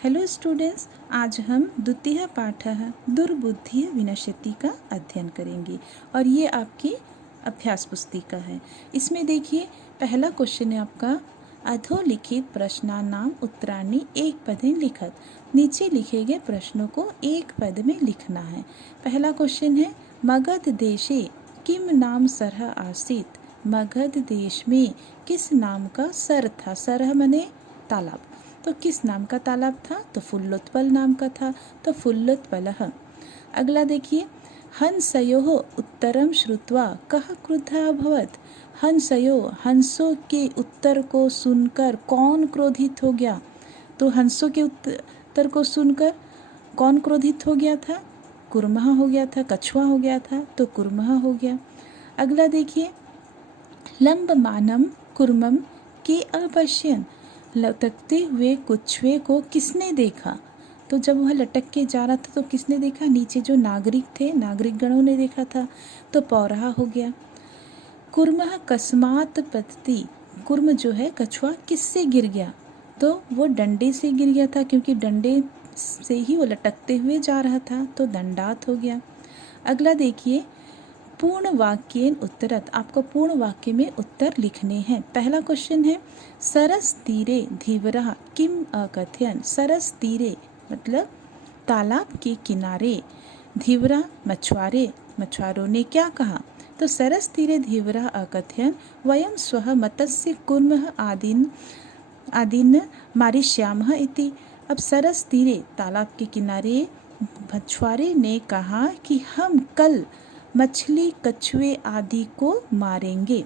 Hello students, आज हम द्वितीय पाठः दुर्बुद्धि विनश्यति का अध्ययन करेंगे और ये आपकी अभ्यास पुस्तिका है। इसमें देखिए पहला क्वेश्चन है आपका अधोलिखित प्रश्नानाम उत्तराणि एक पदेन लिखत। नीचे लिखे गए प्रश्नों को एक पद में लिखना है। पहला क्वेश्चन है मगध देशे किम नाम सरह आसीत। मगध देश में किस नाम का सर था। सरह मने तालाब, तो किस नाम का तालाब था, तो फुल्लोत्पल नाम का था, तो फुल्लोत्पलः। अगला देखिए हंसयोः उत्तरम श्रुत्वा कः क्रुद्धः अभवत्। हंसयोः, हंसों के उत्तर को सुनकर कौन क्रोधित हो गया। तो हंसों के उत्तर को सुनकर कौन क्रोधित हो गया था, कुर्मः हो गया था, कछुआ हो गया था, तो कुर्मः हो गया। अगला देखिए लंबमानम कुर्मम के अपश्यन्। लटकते हुए कछुए को किसने देखा। तो जब वह लटक के जा रहा था तो किसने देखा, नीचे जो नागरिक थे, नागरिक गणों ने देखा था, तो पौरहा हो गया। कुर्मः कस्मात् पतति। कुर्म जो है कछुआ किससे गिर गया, तो वो डंडे से गिर गया था, क्योंकि डंडे से ही वो लटकते हुए जा रहा था, तो दंडात हो गया। अगला देखिए पूर्ण वाक्येन उत्तरत। आपको पूर्ण वाक्य में उत्तर लिखने हैं। पहला क्वेश्चन है सरस तीरे धीवरः किम अकथयन्। सरस तीरे मतलब तालाब के किनारे, धीवरा मछुआरे, मछुआरों ने क्या कहा। तो सरस तीरे धीवरः अकथयन् वयं स्वः मत्स्य कुर्मः आदीन मारिष्यामः इति। अब सरस तीरे तालाब के किनारे मछुआरे ने कहा कि हम कल मछली कछुए आदि को मारेंगे।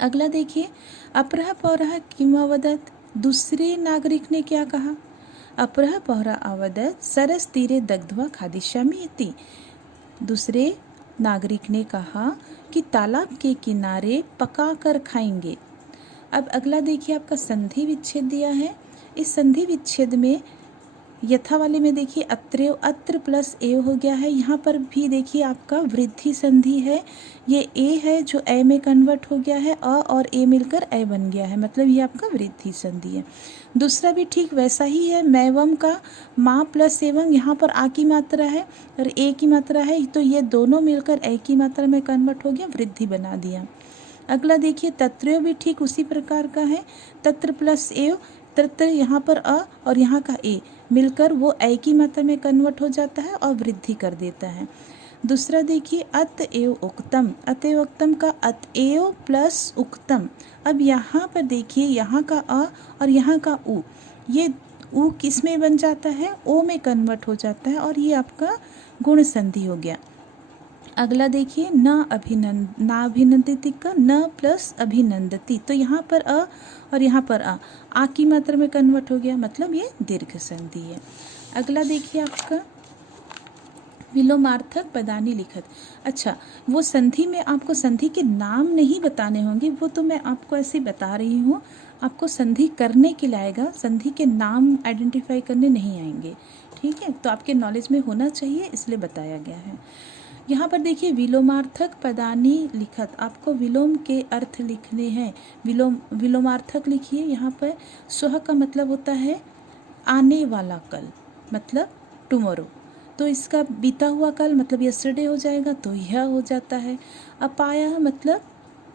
अगला देखिए अपरः पौरः किम अवदत्। दूसरे नागरिक ने क्या कहा। अपरः पौरः अवदत् सरस तीरे दग्ध्वा खादिष्यामि इति। दूसरे नागरिक ने कहा कि तालाब के किनारे पका कर खाएंगे। अब अगला देखिए आपका संधि विच्छेद दिया है। इस संधि विच्छेद में यथा वाले में देखिए अत्रेव, अत्र प्लस एव हो गया है। यहाँ पर भी देखिए आपका वृद्धि संधि है। ये ए है जो ए में कन्वर्ट हो गया है, अ और ए मिलकर ए बन गया है, मतलब ये आपका वृद्धि संधि है। दूसरा भी ठीक वैसा ही है। मैवम का माँ प्लस एवं, यहाँ पर आ की मात्रा है और ए की मात्रा है, तो ये दोनों मिलकर ए की मात्रा में कन्वर्ट हो गया, वृद्धि बना दिया। अगला देखिए तत्रैव भी ठीक उसी प्रकार का है। तत्र प्लस एव, तत्र यहाँ पर अ और यहाँ का ए मिलकर वो ए की मात्रा में कन्वर्ट हो जाता है और वृद्धि कर देता है। दूसरा देखिए अतएव उक्तम। अतएव उक्तम का अतएव प्लस उक्तम। अब यहाँ पर देखिए यहाँ का अ और यहाँ का उ, ये उ किस में बन जाता है, ओ में कन्वर्ट हो जाता है और ये आपका गुण संधि हो गया। अगला देखिए ना अभिनंदिति का न प्लस अभिनंदती, तो यहाँ पर अ और यहाँ पर आ की मात्रा में कन्वर्ट हो गया, मतलब ये दीर्घ संधि है। अगला देखिए आपका विलोमार्थक पदानि लिखत। अच्छा, वो संधि में आपको संधि के नाम नहीं बताने होंगे, वो तो मैं आपको ऐसे बता रही हूँ। आपको संधि करने के लिए आएगा, संधि के नाम आइडेंटिफाई करने नहीं आएंगे, ठीक है। तो आपके नॉलेज में होना चाहिए, इसलिए बताया गया है। यहाँ पर देखिए विलोमार्थक पदानि लिखत। आपको विलोम के अर्थ लिखने हैं। विलोमार्थक लिखिए। यहाँ पर स्वः का मतलब होता है आने वाला कल, मतलब टुमारो, तो इसका बीता हुआ कल मतलब यस्टरडे हो जाएगा, तो यह हो जाता है। अपायः मतलब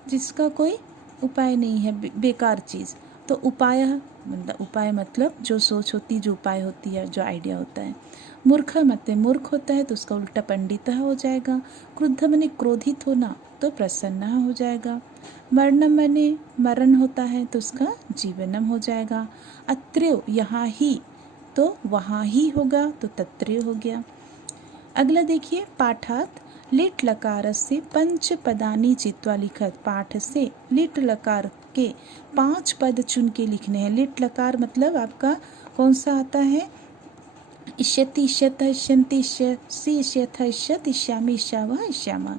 जिसका कोई उपाय नहीं है, बेकार चीज़, तो उपायः मतलब उपाय मतलब जो सोच होती, जो उपाय होती है, जो आइडिया होता है। मूर्ख मतलब मूर्ख होता है, तो उसका उल्टा पंडितः हो जाएगा। क्रुद्ध मने क्रोधित होना, तो प्रसन्न हो जाएगा। मरणम मने मरण होता है, तो उसका जीवनम हो जाएगा। अत्रेव यहाँ ही, तो वहाँ ही होगा, तो तत्रेव हो गया। अगला देखिए पाठात लिट लकार से पंच पदानी चित्वा लिखत। पाठ से लिट लकार के 5 पद चुन के लिखने हैं। लिट लकार मतलब आपका कौन सा आता है, इष्यति, इष्यत, इष्यन्ति, इष्यसि, इष्यथ, इष्यत, इष्यामि, इष्यावः, इष्यामा।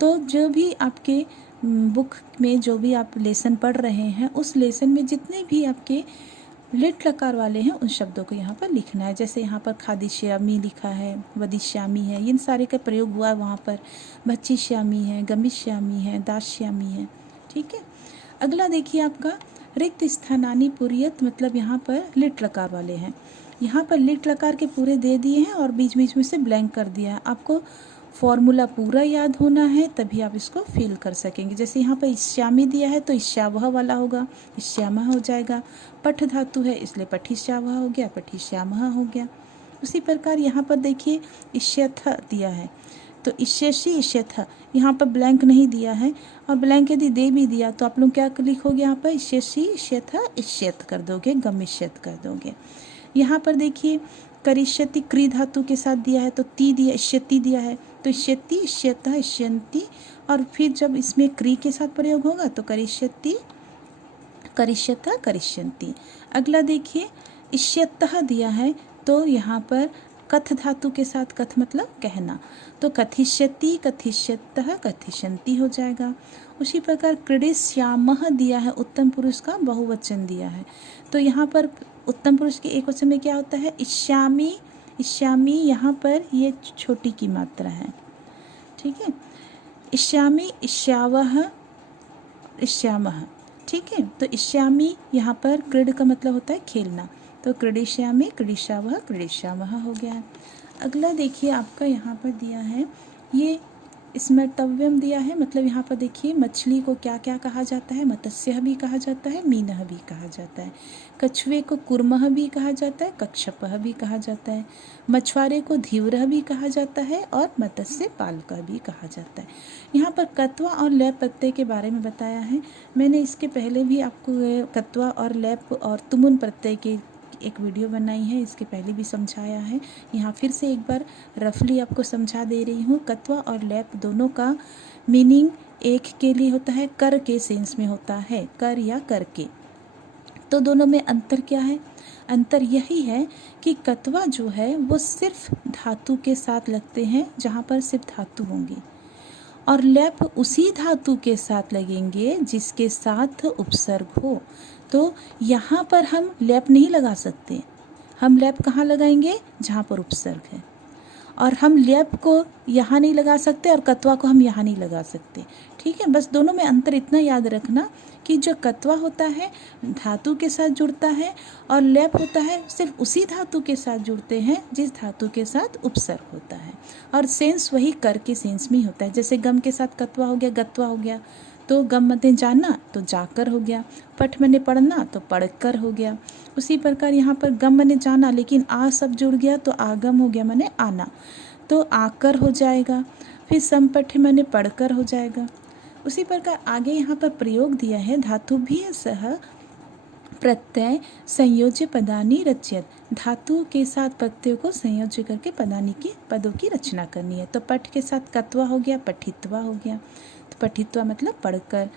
तो जो भी आपके बुक में जो भी आप लेसन पढ़ रहे हैं, उस लेसन में जितने भी आपके लिट लकार वाले हैं उन शब्दों को यहाँ पर लिखना है। जैसे यहाँ पर खादिष्यामी लिखा है, वदिष्यामी है, इन सारे का प्रयोग हुआ है वहाँ पर। भक्षिष्यामी है, गमिष्यामी है, दास्यामी है, ठीक है। अगला देखिए आपका रिक्त स्थानानि पूर्यत मतलब यहाँ पर लिट लकार वाले हैं। यहाँ पर लिट लकार के पूरे दे दिए हैं और बीच बीच में से ब्लैंक कर दिया है। आपको फॉर्मूला पूरा याद होना है तभी आप इसको फिल कर सकेंगे। जैसे यहाँ पर इष्यामि दिया है तो इष्यावह वाला होगा, इष्यामः हो जाएगा। पठ धातु है इसलिए पठिष्यावह हो गया, पठिष्यामः हो गया। उसी प्रकार यहाँ पर देखिए इष्यथ दिया है तो इष्यसि इष्यथ, यहाँ पर ब्लैंक नहीं दिया है, और ब्लैंक यदि दे भी दिया तो आप लोग क्या लिखोगे, यहाँ पर इष्यसि इष्यथ इष्यत कर दोगे, गमिष्यत कर दोगे। यहाँ पर देखिए करिष्यति क्री धातु के साथ दिया है तो ती दिया, इष्यति दिया है तो इष्यति इष्यतः इष्यन्ति, और फिर जब इसमें क्री के साथ प्रयोग होगा तो करिष्यति करिष्यतः करिष्यन्ति। अगला देखिए इष्यतः दिया है तो यहाँ पर कथ धातु के साथ, कथ मतलब कहना, तो कथिष्यति कथिष्यतः कथिष्यन्ति हो जाएगा। उसी प्रकार क्रीडिष्यामः दिया है, उत्तम पुरुष का बहुवचन दिया है तो यहाँ पर उत्तम पुरुष के एक वचन में क्या होता है, इष्यामि इष्यामि, यहाँ पर ये छोटी की मात्रा है, ठीक है। इष्यामि इष्यावः इष्यामः, ठीक है। तो इष्यामि यहाँ पर क्रीड का मतलब होता है खेलना, तो क्रीडिष्यामि क्रीडिष्यावः क्रीडिष्यामः हो गया है। अगला देखिए आपका यहाँ पर दिया है ये स्मर्तव्यम दिया है, मतलब यहाँ पर देखिए मछली को क्या क्या कहा जाता है, मत्स्यः भी कहा जाता है, मीनः भी कहा जाता है। कछुए को कुर्मः भी कहा जाता है, कच्छपः भी कहा जाता है। मछुआरे को धीवरः भी कहा जाता है और मत्स्य पालकः भी कहा जाता है। यहाँ पर कत्वा और लैप प्रत्यय के बारे में बताया है। मैंने इसके पहले भी आपको कत्वा और लैप और तुमुन प्रत्यय के एक वीडियो बनाई है, इसके पहले भी समझाया है। यहाँ फिर से एक बार रफली आपको समझा दे रही हूँ। कत्वा और लैप दोनों का मीनिंग एक के लिए होता है, कर के सेंस में होता है, कर या कर के। तो दोनों में अंतर क्या है, अंतर यही है कि कत्वा जो है वो सिर्फ धातु के साथ लगते हैं जहाँ पर सिर्फ धातु होंगी, और लैप उसी धातु के साथ लगेंगे जिसके साथ उपसर्ग हो। तो यहाँ पर हम लैप नहीं लगा सकते, हम लैप कहाँ लगाएंगे, जहाँ पर उपसर्ग है, और हम लैप को यहाँ नहीं लगा सकते और कत्वा को हम यहाँ नहीं लगा सकते, ठीक है। बस दोनों में अंतर इतना याद रखना कि जो कत्वा होता है धातु के साथ जुड़ता है और लैप होता है सिर्फ उसी धातु के साथ जुड़ते हैं जिस धातु के साथ उपसर्ग होता है, और सेंस वही कर के सेंस में ही होता है। जैसे गम के साथ कत्वा हो गया, गत्वा हो गया, तो गम मने जाना तो जाकर हो गया, पठ मने पढ़ना तो पढ़कर हो गया। उसी प्रकार यहाँ पर गम मने जाना लेकिन आ सब जुड़ गया तो आगम हो गया मने आना, तो आकर हो जाएगा। फिर संपठ मने पढ़कर हो जाएगा। उसी प्रकार आगे यहाँ पर प्रयोग दिया है, धातु भी सह प्रत्यय संयोज्य पदानि रच्यत, धातु के साथ प्रत्यय को संयोज्य करके पदानि की पदों की रचना करनी है। तो पठ के साथ कत्वा हो गया, पठित्वा हो गया, तो पठित्वा मतलब पढ़कर।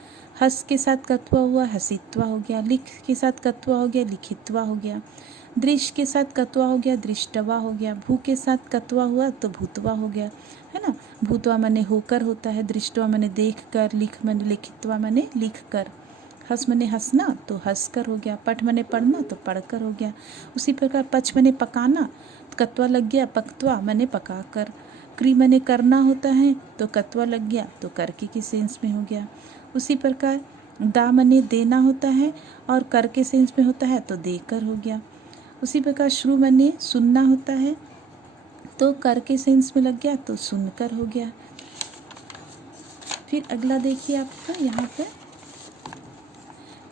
हस के साथ कत्वा हुआ, हसित्वा हो गया। लिख के साथ कत्वा हो गया, लिखित्वा हो गया। दृश्य के साथ कत्वा हो गया, दृष्टवा हो गया। भू के साथ कत्वा हुआ तो भूतवा हो गया, है ना। भूतवा मने होकर होता है, दृष्टवा मने देख कर, लिख मने लिखित्वा मने लिख कर। हस मने हंसना तो हंसकर हो गया, पठ मने पढ़ना तो पढ़कर हो गया। उसी प्रकार पच मने पकाना, कत्वा लग गया, पकत्वा मने पकाकर। क्री मने करना होता है तो कत्वा लग गया तो करके की सेंस में हो गया। उसी प्रकार दा मने देना होता है और कर के सेंस में होता है तो देकर हो गया। उसी प्रकार श्रु मने सुनना होता है तो कर के सेंस में लग गया तो सुनकर हो गया। फिर अगला देखिए आपका यहाँ पर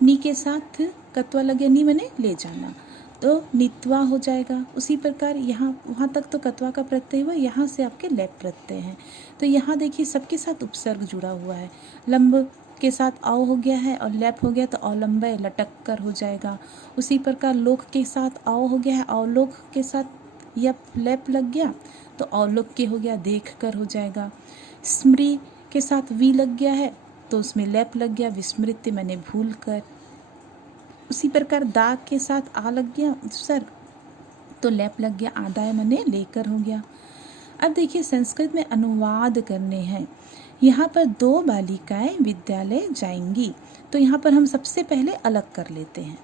नी के साथ कत्वा लगे, नी मने ले जाना तो नित्वा हो जाएगा। उसी प्रकार यहाँ वहाँ तक तो कत्वा का प्रत्यय हुआ, यहाँ से आपके लैप प्रत्यय हैं। तो यहाँ देखिए सबके साथ उपसर्ग जुड़ा हुआ है। लंब के साथ आओ हो गया है और लैप हो गया तो अवलंबय लटक कर हो जाएगा। उसी प्रकार लोक के साथ आओ हो गया है, अवलोक के साथ यप लैप लग गया तो अवलोक के हो गया, देख कर हो जाएगा। स्मृ के साथ वी लग गया है तो उसमें लैप लग गया, विस्मृत्य मैंने भूल कर। उसी प्रकार दा के साथ आ लग गया उपसर्ग तो लैप लग गया, आदाय मने लेकर हो गया। अब देखिए संस्कृत में अनुवाद करने हैं। यहाँ पर 2 बालिकाएं विद्यालय जाएंगी, तो यहाँ पर हम सबसे पहले अलग कर लेते हैं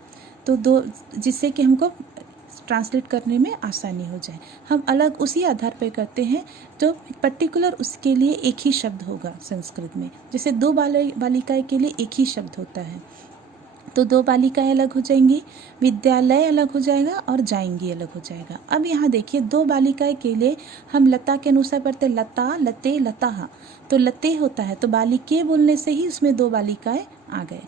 तो 2, जिससे कि हमको ट्रांसलेट करने में आसानी हो जाए। हम अलग उसी आधार पर करते हैं तो पर्टिकुलर उसके लिए एक ही शब्द होगा संस्कृत में। जैसे 2 बालिकाएं के लिए एक ही शब्द होता है तो दो बालिकाएं अलग हो जाएंगी, विद्यालय अलग हो जाएगा और जाएंगी अलग हो जाएगा। अब यहाँ देखिए दो बालिकाएं के लिए हम लता के अनुसार पढ़ते लता, लते, लताहा। तो लते होता है तो बालिके बोलने से ही उसमें दो बालिकाएं आ गए।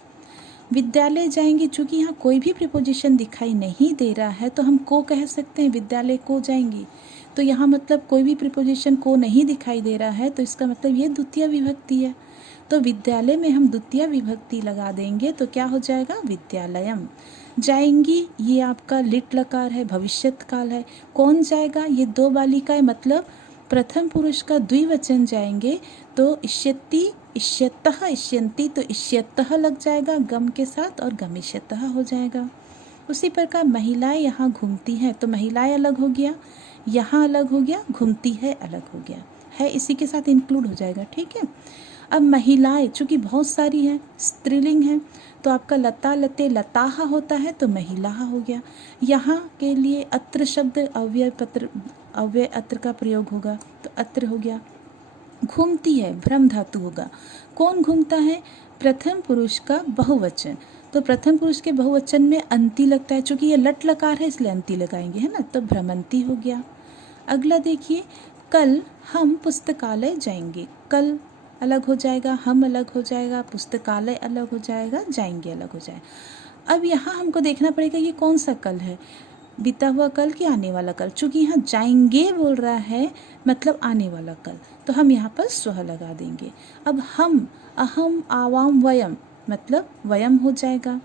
विद्यालय जाएंगी, चूँकि यहाँ कोई भी प्रीपोजिशन दिखाई नहीं दे रहा है तो हम को कह सकते हैं, विद्यालय को जाएंगी। तो यहाँ मतलब कोई भी प्रीपोजिशन को नहीं दिखाई दे रहा है तो इसका मतलब ये द्वितीय विभक्ति है। तो विद्यालय में हम द्वितीय विभक्ति लगा देंगे तो क्या हो जाएगा, विद्यालयम। जाएंगी ये आपका लिट लकार है, भविष्यत काल है। कौन जाएगा, ये दो बालिकाएं, मतलब प्रथम पुरुष का द्विवचन जाएंगे तो इष्यति, इष्यतः, इष्यन्ति, तो इष्यतः लग जाएगा गम के साथ और गमिष्यतः हो जाएगा। उसी प्रकार महिलाएं यहाँ घूमती हैं तो महिलाएं अलग हो गया, यहाँ अलग हो गया, घूमती है अलग हो गया, है इसी के साथ इंक्लूड हो जाएगा। ठीक है। अब महिलाएं चूँकि बहुत सारी हैं, स्त्रीलिंग है, तो आपका लता, लते, लताहा होता है तो महिलाहा हो गया। यहाँ के लिए अत्र शब्द अव्यय अत्र का प्रयोग होगा तो अत्र हो गया। घूमती है भ्रम धातु होगा। कौन घूमता है, प्रथम पुरुष का बहुवचन। तो प्रथम पुरुष के बहुवचन में अंति लगता है, चूँकि ये लट लकार है इसलिए अंति लगाएंगे, है ना, तो भ्रमंती हो गया। अगला देखिए, कल हम पुस्तकालय जाएंगे। कल अलग हो जाएगा, हम अलग हो जाएगा, पुस्तकालय अलग हो जाएगा, जाएंगे अलग हो जाएगा। अब यहाँ हमको देखना पड़ेगा ये कौन सा कल है, बीता हुआ कल कि आने वाला कल। चूँकि यहाँ जाएंगे बोल रहा है मतलब आने वाला कल, तो हम यहाँ पर स्वः लगा देंगे। अब हम, अहम, आवाम, वयम, मतलब वयम हो जाएगा।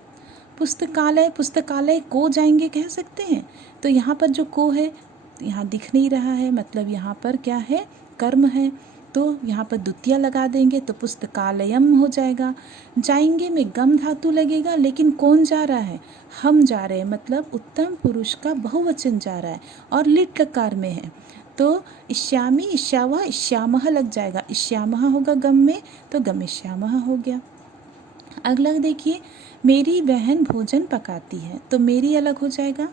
पुस्तकालय, पुस्तकालय को जाएंगे कह सकते हैं। तो यहाँ पर जो को है यहाँ दिख नहीं रहा है, मतलब यहाँ पर क्या है, कर्म है, तो यहाँ पर द्वितीय लगा देंगे तो पुस्तकालयम हो जाएगा। जाएंगे में गम धातु लगेगा, लेकिन कौन जा रहा है, हम जा रहे हैं, मतलब उत्तम पुरुष का बहुवचन जा रहा है और लिट लकार में है तो इष्यामि, इष्यावह, इष्यामह लग जाएगा। इष्यामह होगा गम में तो गमिष्यामह हो गया। अगला देखिए, मेरी बहन भोजन पकाती है, तो मेरी अलग हो जाएगा,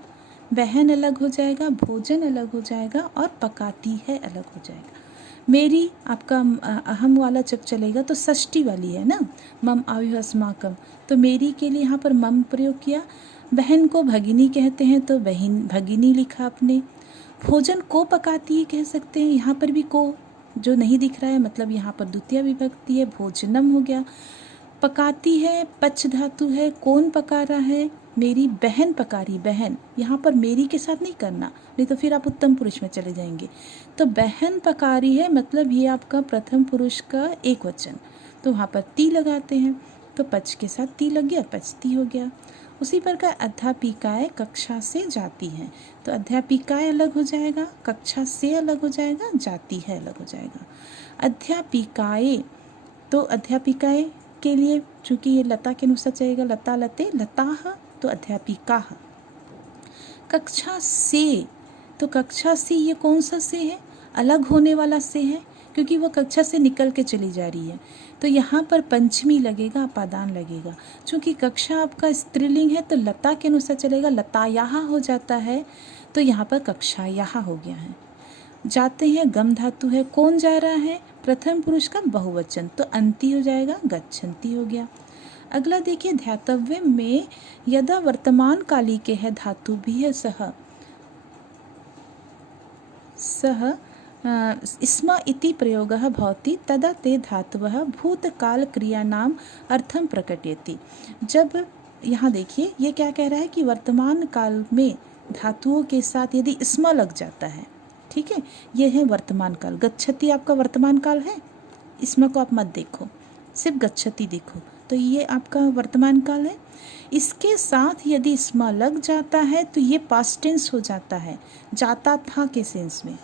बहन अलग हो जाएगा, भोजन अलग हो जाएगा और पकाती है अलग हो जाएगा। मेरी आपका अहम वाला जब चलेगा तो षष्ठी वाली है ना, मम आयु अस्माकम, तो मेरी के लिए यहाँ पर मम प्रयोग किया। बहन को भगिनी कहते हैं तो बहन, भगिनी लिखा आपने। भोजन को पकाती है कह सकते हैं, यहाँ पर भी को जो नहीं दिख रहा है, मतलब यहाँ पर द्वितीय विभक्ति है, भोजनम हो गया। पकाती है पच धातु है, कौन पका रहा है, मेरी बहन पका रही, बहन, यहाँ पर मेरी के साथ नहीं करना, नहीं तो फिर आप उत्तम पुरुष में चले जाएंगे। तो बहन पका रही है मतलब ये आपका प्रथम पुरुष का एक वचन, तो वहाँ पर ती लगाते हैं तो पच के साथ ती लग गया, पचती हो गया। उसी प्रकार अध्यापिकाएं कक्षा से जाती हैं, तो अध्यापिकाएं अलग हो जाएगा, कक्षा से अलग हो जाएगा, जाती है अलग हो जाएगा। अध्यापिकाएं, तो अध्यापिकाएं के लिए चूँकि ये लता के अनुसार चलेगा, लता, लते, लताह, तो अध्यापिका। कक्षा से, तो कक्षा से ये कौन सा से है, अलग होने वाला से है, क्योंकि वो कक्षा से निकल के चली जा रही है, तो यहाँ पर पंचमी लगेगा, अपादान लगेगा। चूँकि कक्षा आपका स्त्रीलिंग है तो लता के अनुसार चलेगा, लतायाह हो जाता है, तो यहाँ पर कक्षायाह हो गया है। जाते हैं गम धातु है, कौन जा रहा है, प्रथम पुरुष का बहुवचन, तो अंति हो जाएगा, गच्छन्ति हो गया। अगला देखिए, ध्यातव्य में यदा वर्तमान काली के है धातु भी है, सह स्म इति प्रयोगः भवति तदा ते धातवः भूतकाल क्रियानाम अर्थम प्रकटयति। जब यहाँ देखिए ये क्या कह रहा है कि वर्तमान काल में धातुओं के साथ यदि स्म लग जाता है, ठीक है, ये है वर्तमान काल। गच्छति आपका वर्तमान काल है, स्म को आप मत देखो, सिर्फ गच्छति देखो, तो ये आपका वर्तमान काल है। इसके साथ यदि स्म लग जाता है तो ये पास्ट टेंस हो जाता है, जाता था के सेंस में,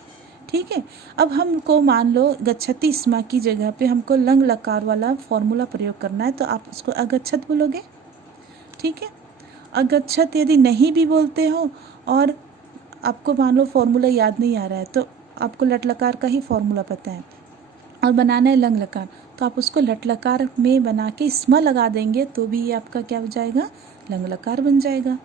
ठीक है। अब हमको मान लो गच्छति स्म की जगह पे हमको लंग लकार वाला फॉर्मूला प्रयोग करना है, तो आप उसको अगच्छत बोलोगे, ठीक है। अगच्छत यदि नहीं भी बोलते हो और आपको मान लो फॉर्मूला याद नहीं आ रहा है, तो आपको लट लकार का ही फॉर्मूला पता है और बनाना है लंग लकार, तो आप उसको लट लकार में बना के स्म लगा देंगे तो भी ये आपका क्या हो जाएगा, लंग लकार बन जाएगा।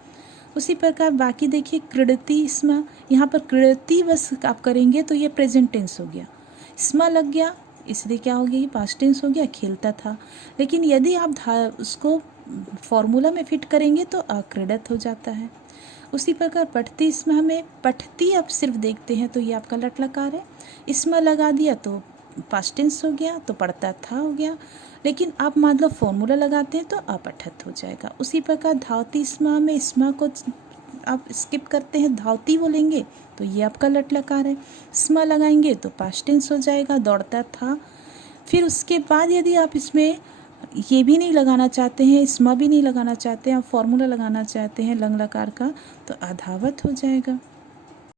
उसी प्रकार बाकी देखिए, क्रीडति स्म, यहाँ पर क्रीडति बस आप करेंगे तो ये प्रेजेंट टेंस हो गया, स्म लग गया इसलिए क्या हो गया, ये पास्ट टेंस हो गया, खेलता था। लेकिन यदि आप उसको फॉर्मूला में फिट करेंगे तो अक्रीडत हो जाता है। उसी प्रकार पठती इसमें में पठती आप सिर्फ देखते हैं तो ये आपका लट लकार है। इसमें लगा दिया तो पास्ट टेंस हो गया, तो पढ़ता था हो गया। लेकिन आप मान लो फॉर्मूला लगाते हैं तो अपठत हो जाएगा। उसी प्रकार धावती स्मा में स्मा को आप स्किप करते हैं, धावती बोलेंगे तो ये आपका लट लकार है। स्मा लगाएंगे तो पास्ट टेंस हो जाएगा, दौड़ता था। फिर उसके बाद यदि आप इसमें ये भी नहीं लगाना चाहते हैं, स्मा भी नहीं लगाना चाहते हैं, आप फॉर्मूला लगाना चाहते हैं लंग लकार का, तो अधावत हो जाएगा।